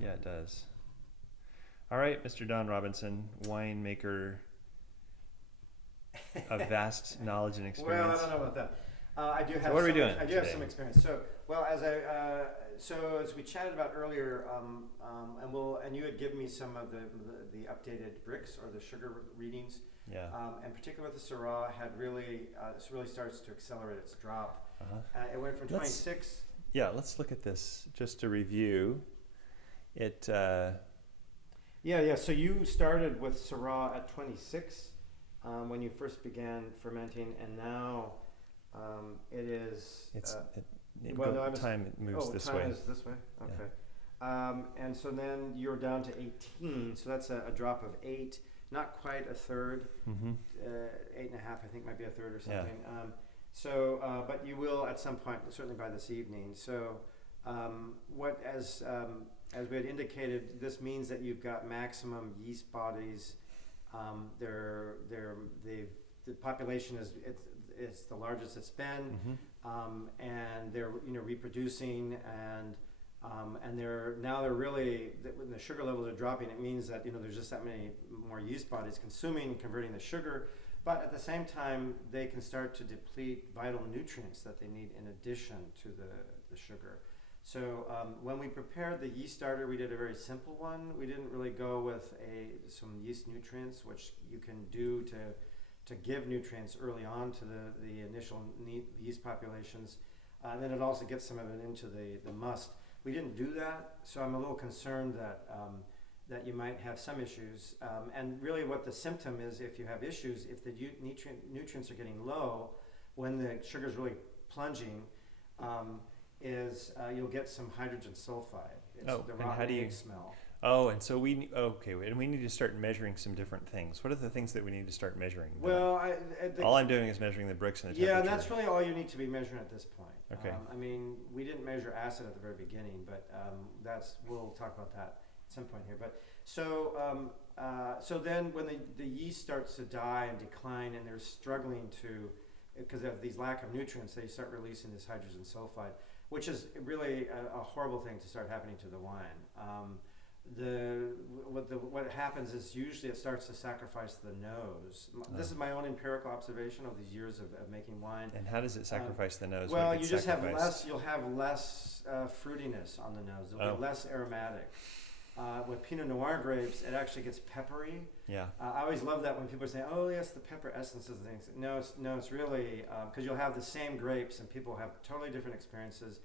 Yeah, it does. All right, Mr. Don Robinson, winemaker of vast knowledge and Well, I experience. don't know about that. I do have So what are we doing I do have today? some experience. So, well, as we chatted about earlier, and you had given me some of the updated bricks or the sugar readings, Yeah. and particularly with the Syrah, had really this really starts to accelerate its drop. It went from Let's- 26. Yeah, let's look at this just to review. It. Yeah. So you started with Syrah at 26 when you first began fermenting, and now it is. Time moves this way. Time is this way. Okay. Yeah. And so then you're down to 18. So that's a drop of 8. Not quite a third. 8.5, I think, might be a third or something. Yeah. But you will at some point, certainly by this evening. So, as we had indicated, this means that you've got maximum yeast bodies. The population it's the largest it's been, and they're reproducing, and they're really, when the sugar levels are dropping, it means that there's just that many more yeast bodies consuming and converting the sugar. But at the same time, they can start to deplete vital nutrients that they need in addition to the sugar. So when we prepared the yeast starter, we did a very simple one. We didn't really go with some yeast nutrients, which you can do to give nutrients early on to the initial yeast populations. And then it also gets some of it into the must. We didn't do that, so I'm a little concerned that you might have some issues. And really what the symptom is, if you have issues, if the nutrients are getting low, when the sugar is really plunging, you'll get some hydrogen sulfide. It's the rotten egg smell. Oh, and so we need to start measuring some different things. What are the things that we need to start measuring? Well, all I'm doing is measuring the bricks and the temperature. Yeah, and that's really all you need to be measuring at this point. Okay. I mean, we didn't measure acid at the very beginning, but we'll talk about that at some point here. But so then when the yeast starts to die and decline, and they're struggling because of these lack of nutrients, they start releasing this hydrogen sulfide, which is really a horrible thing to start happening to the wine. What happens is usually it starts to sacrifice the nose. This is my own empirical observation of these years of making wine. And how does it sacrifice the nose? Well, you just have less. You'll have less fruitiness on the nose. It'll be less aromatic. With Pinot Noir grapes, it actually gets peppery. Yeah. I always love that when people say, "Oh, yes, the pepper essences and things." No, it's really because you'll have the same grapes and people have totally different experiences.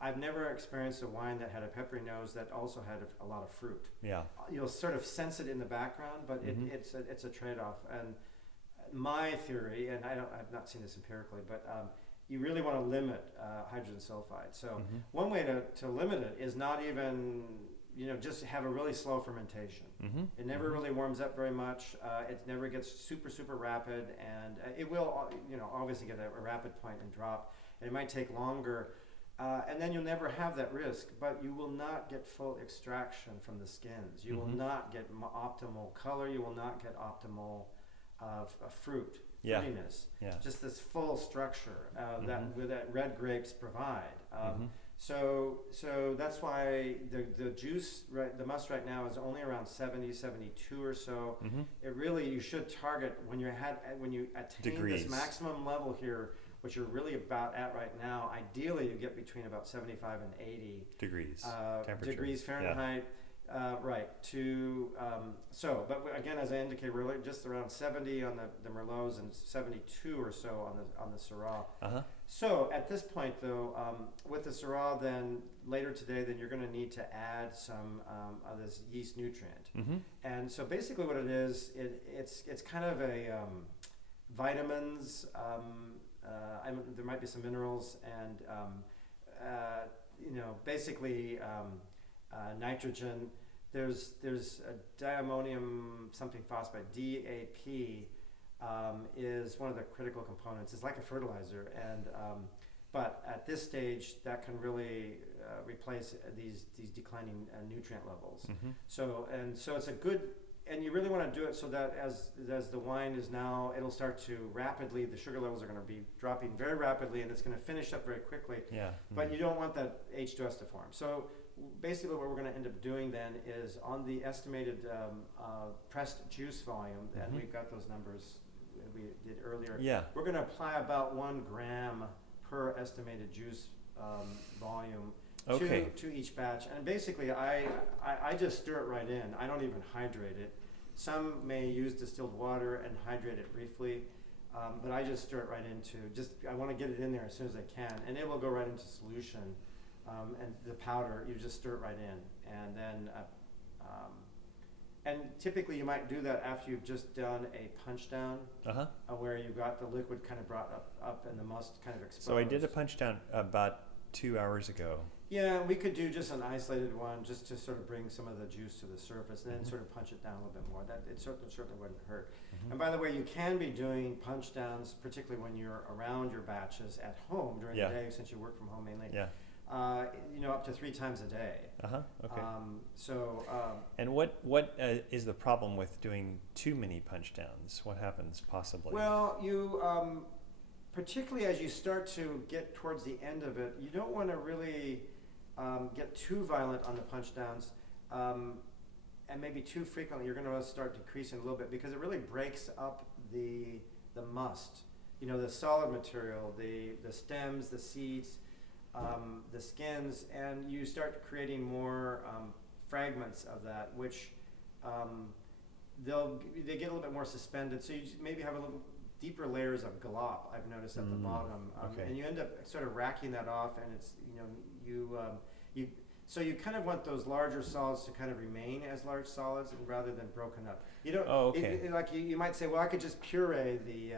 I've never experienced a wine that had a peppery nose that also had a lot of fruit. Yeah. You'll sort of sense it in the background, but it's a trade-off. And my theory, and I've not seen this empirically, but you really want to limit hydrogen sulfide. So one way to limit it is not even just have a really slow fermentation. It never really warms up very much. It never gets super rapid, and it will obviously get a rapid point and drop. And it might take longer. And then you'll never have that risk, but you will not get full extraction from the skins. You will not get optimal color. You will not get optimal fruitiness. Yeah. Just this full structure that red grapes provide. So that's why the juice, the must right now is only around 70, 72 or so. It really, you should target when you attain this maximum level here, which you're really about at right now. Ideally, you get between about 75 and 80 degrees Fahrenheit. Right. But again, as I indicated, we're just around 70 on the Merlots and 72 or so on the Syrah. So at this point, though, with the Syrah, then later today, then you're going to need to add some of this yeast nutrient. And so basically, what it is, it's kind of a vitamins. There might be some minerals and basically nitrogen. There's a diammonium something phosphate, DAP, is one of the critical components. It's like a fertilizer, and but at this stage that can really replace these declining nutrient levels. So it's a good. And you really want to do it so that as the wine is now, it'll start to rapidly, the sugar levels are going to be dropping very rapidly, and it's going to finish up very quickly. Yeah. But you don't want that H2S to form. So basically what we're going to end up doing then is on the estimated pressed juice volume, and Mhm. we've got those numbers we did earlier. Yeah. We're going to apply about 1 gram per estimated juice volume Okay. to each batch. And basically, I just stir it right in. I don't even hydrate it. Some may use distilled water and hydrate it briefly, but I just stir it right into, I want to get it in there as soon as I can, and it will go right into solution. And the powder, you just stir it right in. And then, and typically you might do that after you've just done a punch down, Uh-huh. where you've got the liquid kind of brought up and the must kind of exposed. So I did a punch down about 2 hours ago. Yeah, we could do just an isolated one just to sort of bring some of the juice to the surface and then Mhm. sort of punch it down a little bit more. That it certainly wouldn't hurt. Mhm. And by the way, you can be doing punch downs, particularly when you're around your batches at home during Yeah. the day, since you work from home mainly. Yeah. Up to 3 times a day. Uh-huh. Okay. And what is the problem with doing too many punch downs? What happens possibly? well, you particularly as you start to get towards the end of it, you don't want to really get too violent on the punch downs, and maybe too frequently. You're going to start decreasing a little bit because it really breaks up the must. The solid material, the stems, the seeds, the skins, and you start creating more fragments of that, which they get a little bit more suspended. So you maybe have a little deeper layers of glop, I've noticed at the bottom, okay. and you end up sort of racking that off, and it's so you kind of want those larger solids to kind of remain as large solids, and rather than broken up. You don't. Oh, okay. Like you might say, well, I could just puree the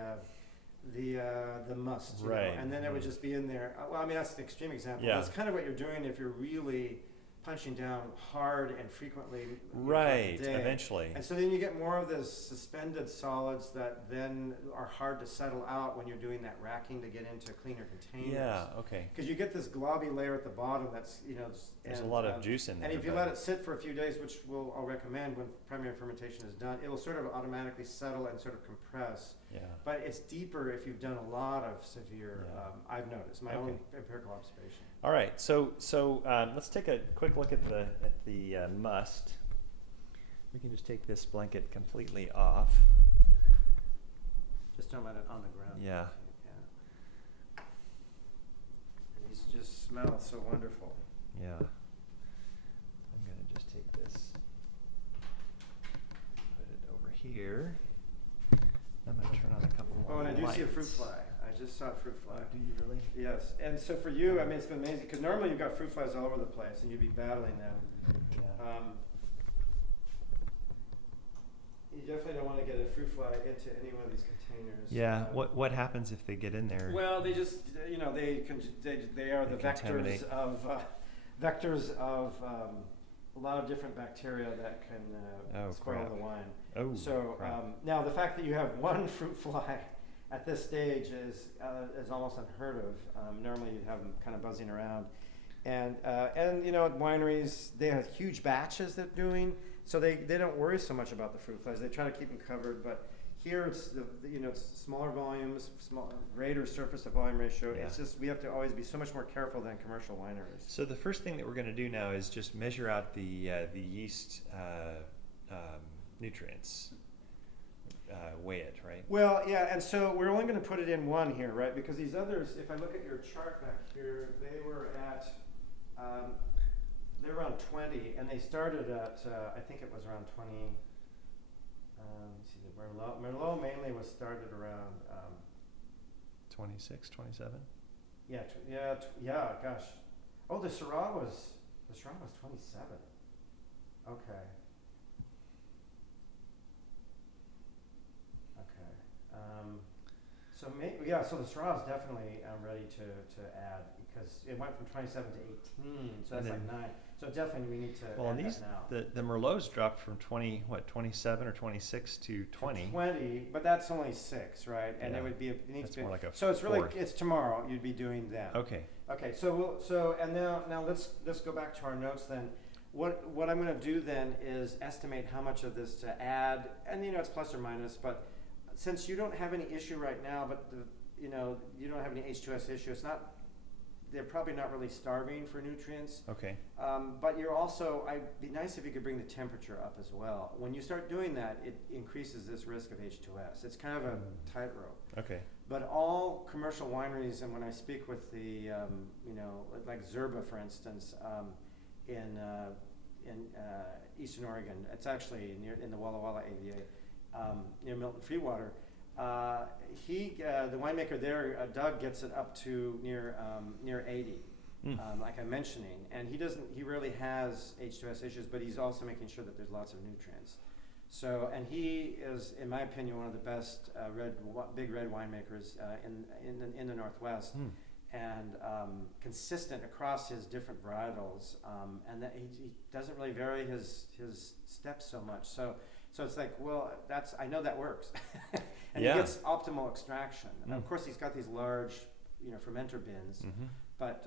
must, Right. and then it would just be in there. Well, I mean, that's the extreme example. Yeah. That's kind of what you're doing if you're really punching down hard and frequently. Right. throughout the day. Eventually. And so then you get more of the suspended solids that then are hard to settle out when you're doing that racking to get into cleaner containers. Yeah. Okay. Because you get this globby layer at the bottom that's, There's a lot of juice in there. and if you but- let it sit for a few days, which I'll recommend when primary fermentation is done, it'll sort of automatically settle and sort of compress. Yeah. But it's deeper if you've done a lot of severe, Yeah. I've noticed, my own empirical observation. All right. So let's take a quick look at the must. We can just take this blanket completely off. Just don't let it on the ground. Yeah. And these just smell so wonderful. Yeah. I'm gonna just take this, put it over here. I'm gonna turn on a couple more Oh, and I do lights. see a fruit fly. I just saw a fruit fly. Do you really? Yes, and so for you, I mean, it's been amazing, because normally you've got fruit flies all over the place, and you'd be battling them. Yeah. You definitely don't want to get a fruit fly into any one of these containers. Yeah. What happens if they get in there? Well, they just, they are the They contaminate. vectors of a lot of different bacteria that can spoil crap. the wine. Oh. So crap. now the fact that you have one fruit fly at this stage is almost unheard of. Normally you'd have them kind of buzzing around, and at wineries they have huge batches they're doing, so they don't worry so much about the fruit flies. They try to keep them covered, but here it's it's smaller volumes, greater surface to volume ratio. Yeah. It's just we have to always be so much more careful than commercial wineries. So the first thing that we're going to do now is just measure out the yeast nutrients. Weigh it, right? Well, yeah, and so we're only going to put it in one here, right? Because these others, if I look at your chart back here, they were at, they're around 20, and they started at, I think it was around 20. Let's see, the Merlot mainly was started around. 26, 27? Yeah, gosh. Oh, the Syrah was 27. Okay. So the Syrah is definitely ready to add, because it went from 27 to 18, so that's like 9. So definitely we need to add these, that now. the Merlots dropped from 27 or 26 to 20. 20, but that's only 6, right? And Yeah. it would be it needs That's to be. more like a So it's really fourth. it's tomorrow. You'd be doing that. Okay. Okay. And now let's go back to our notes then. What I'm going to do then is estimate how much of this to add, and it's plus or minus, but since you don't have any issue right now, but you don't have any H2S issue, it's not they're probably not really starving for nutrients. Okay. But you're also, it'd be nice if you could bring the temperature up as well. When you start doing that, it increases this risk of H2S. It's kind of a tightrope. Okay. But all commercial wineries, and when I speak with the, you know, like Zerba, for instance, in Eastern Oregon, it's actually in the Walla Walla AVA, near Milton Freewater. The winemaker there, Doug, gets it up to near 80, like I'm mentioning, and he rarely has H2S issues, but he's also making sure that there's lots of nutrients. So, and he is, in my opinion, one of the best big red winemakers in the Northwest, and consistent across his different varietals, and that he doesn't really vary his steps so much. So it's like, well, I know that works. And he gets optimal extraction. And of course, he's got these large, you know, fermenter bins, but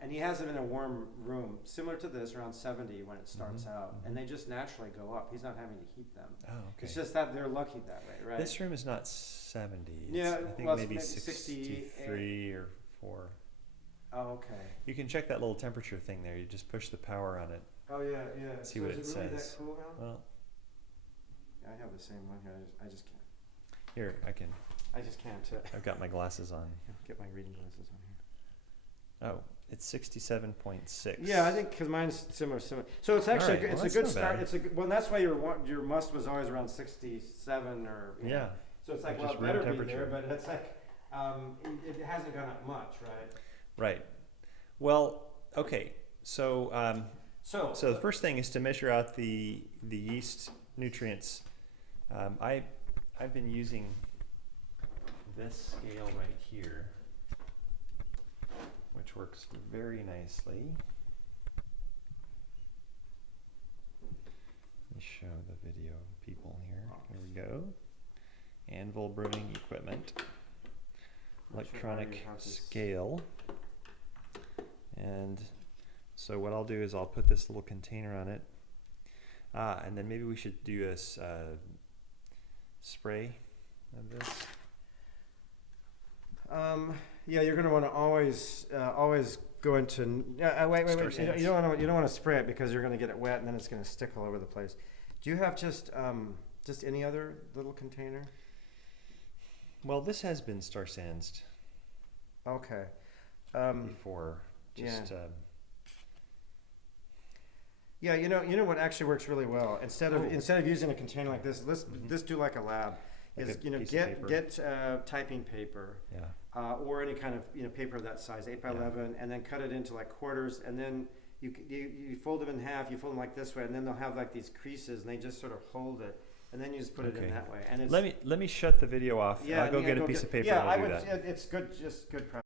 and he has them in a warm room, similar to this, around 70 when it starts out, and they just naturally go up. He's not having to heat them. Oh, okay. It's just that they're lucky that way, right? This room is not 70. Yeah, I think well, maybe it's 63 or 4. Oh, okay. You can check that little temperature thing there. You just push the power on it. Oh yeah, yeah. See so what it is it really says. that cool now? Well, Yeah, I have the same one here. I just can't. here I can. I just can't I've got my glasses on. get my reading glasses on here. Oh, it's 67.6. Yeah, I think because mine's similar. So it's actually Alright, well, it's a good that's not start. bad. It's a good, well, that's why your must was always around 67 or you know. Yeah. So it's like, well, Just it room better be temperature. there, but it's like it hasn't gone up much, right? Right. Well, okay. So So the first thing is to measure out the yeast nutrients. I've been using this scale right here, which works very nicely. Let me show the video people here. Here we go. Anvil brewing equipment, electronic scale, and so what I'll do is I'll put this little container on it, and then maybe we should do a spray of this. yeah, you're going to want to always go into wait. You don't want to spray it because you're going to get it wet and then it's going to stick all over the place. Do you have just any other little container? Well, this has been Star Sansed Okay. before. Just yeah, you know what actually works really well. Instead of using a container like this, let's do like a lab. Like Is a piece of paper. get typing paper, Yeah. or any kind of paper of that size, 8 by 11, and then cut it into like quarters, and then you fold them in half. You fold them like this way, and then they'll have like these creases, and they just sort of hold it, and then you just put it in that way. And it's, Let me shut the video off. yeah, I'll go get a piece of paper. Yeah, and I I'll do would. that. It's good, just good practice.